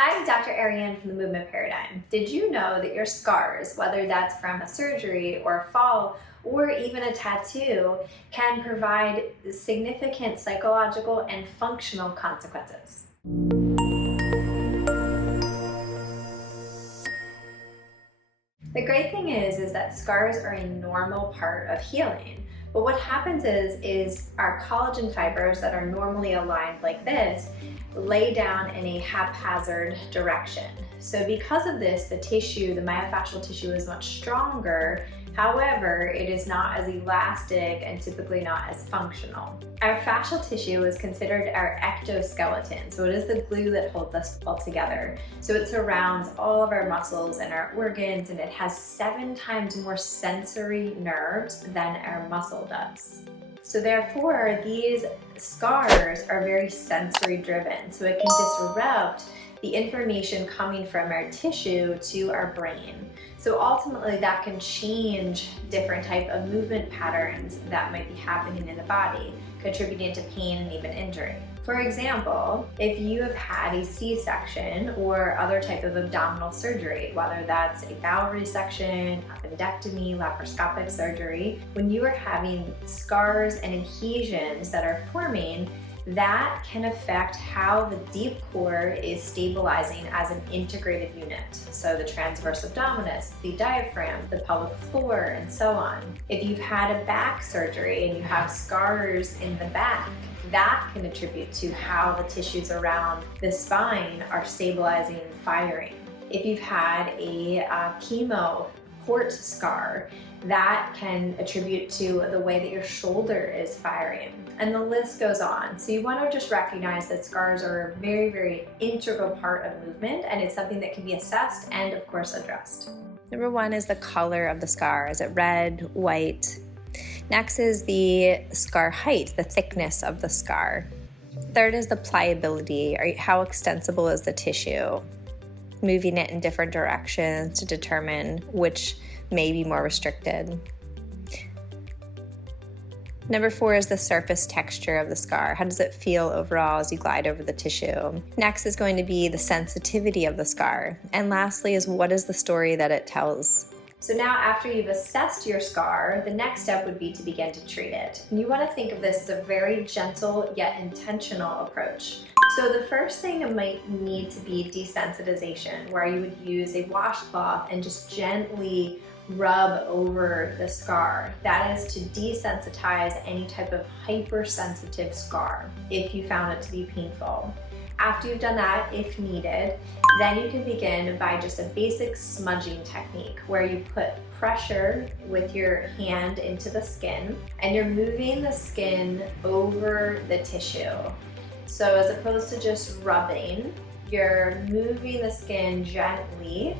Hi, I'm Dr. Ariane from the Movement Paradigm. Did you know that your scars, whether that's from a surgery or a fall or even a tattoo, can provide significant psychological and functional consequences? The great thing is that scars are a normal part of healing. But what happens is our collagen fibers that are normally aligned like this lay down in a haphazard direction. So because of this, the tissue, the myofascial tissue, is much stronger. However, it is not as elastic and typically not as functional. Our fascial tissue is considered our ectoskeleton, so it is the glue that holds us all together. So it surrounds all of our muscles and our organs, and it has 7 times more sensory nerves than our muscle does. So therefore, these scars are very sensory driven, so it can disrupt the information coming from our tissue to our brain. So ultimately that can change different type of movement patterns that might be happening in the body, contributing to pain and even injury. For example, if you have had a C-section or other type of abdominal surgery, whether that's a bowel resection, appendectomy, laparoscopic surgery, when you are having scars and adhesions that are forming, that can affect how the deep core is stabilizing as an integrated unit. So the transverse abdominis, the diaphragm, the pelvic floor, and so on. If you've had a back surgery and you have scars in the back, that can attribute to how the tissues around the spine are stabilizing and firing. If you've had a chemo port scar, that can attribute to the way that your shoulder is firing, and the list goes on. So you want to just recognize that scars are a very, very integral part of movement, and it's something that can be assessed and of course addressed. Number 1 is the color of the scar. Is it red, white? Next is the scar height, the thickness of the scar. Third is the pliability, or how extensible is the tissue? Moving it in different directions to determine which may be more restricted. Number 4 is the surface texture of the scar. How does it feel overall as you glide over the tissue? Next is going to be the sensitivity of the scar. And lastly is, what is the story that it tells? So now after you've assessed your scar, the next step would be to begin to treat it. And you want to think of this as a very gentle yet intentional approach. So the first thing might need to be desensitization, where you would use a washcloth and just gently rub over the scar. That is to desensitize any type of hypersensitive scar if you found it to be painful. After you've done that, if needed, then you can begin by just a basic smudging technique where you put pressure with your hand into the skin and you're moving the skin over the tissue. So as opposed to just rubbing, you're moving the skin gently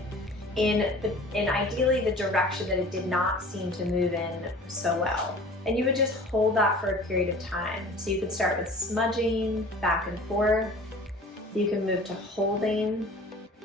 in ideally the direction that it did not seem to move in so well. And you would just hold that for a period of time. So you could start with smudging back and forth. You can move to holding,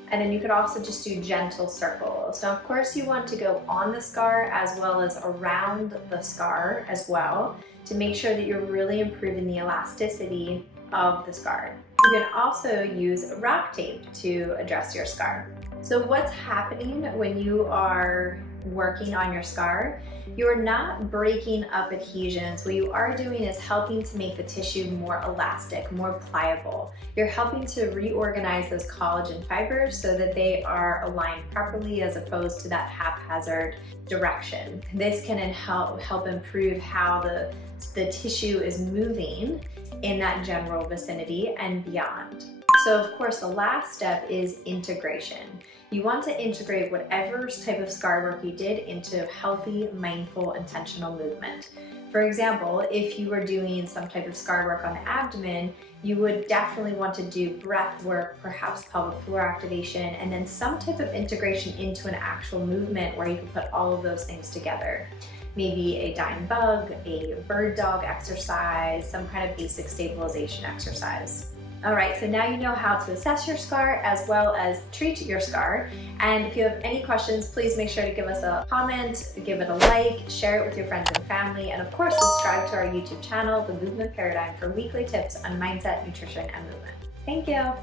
and then you could also just do gentle circles. Now, of course, you want to go on the scar as well as around the scar as well to make sure that you're really improving the elasticity of the scar. You can also use rock tape to address your scar. So what's happening when you are working on your scar? You're not breaking up adhesions. What you are doing is helping to make the tissue more elastic, more pliable. You're helping to reorganize those collagen fibers so that they are aligned properly as opposed to that haphazard direction. This can help improve how the tissue is moving in that general vicinity and beyond. So of course, the last step is integration. You want to integrate whatever type of scar work you did into healthy, mindful, intentional movement. For example, if you were doing some type of scar work on the abdomen, you would definitely want to do breath work, perhaps pelvic floor activation, and then some type of integration into an actual movement where you can put all of those things together. Maybe a dying bug, a bird dog exercise, some kind of basic stabilization exercise. All right, so now you know how to assess your scar as well as treat your scar. And if you have any questions, please make sure to give us a comment, give it a like, share it with your friends and family, and of course, subscribe to our YouTube channel, The Movement Paradigm, for weekly tips on mindset, nutrition, and movement. Thank you.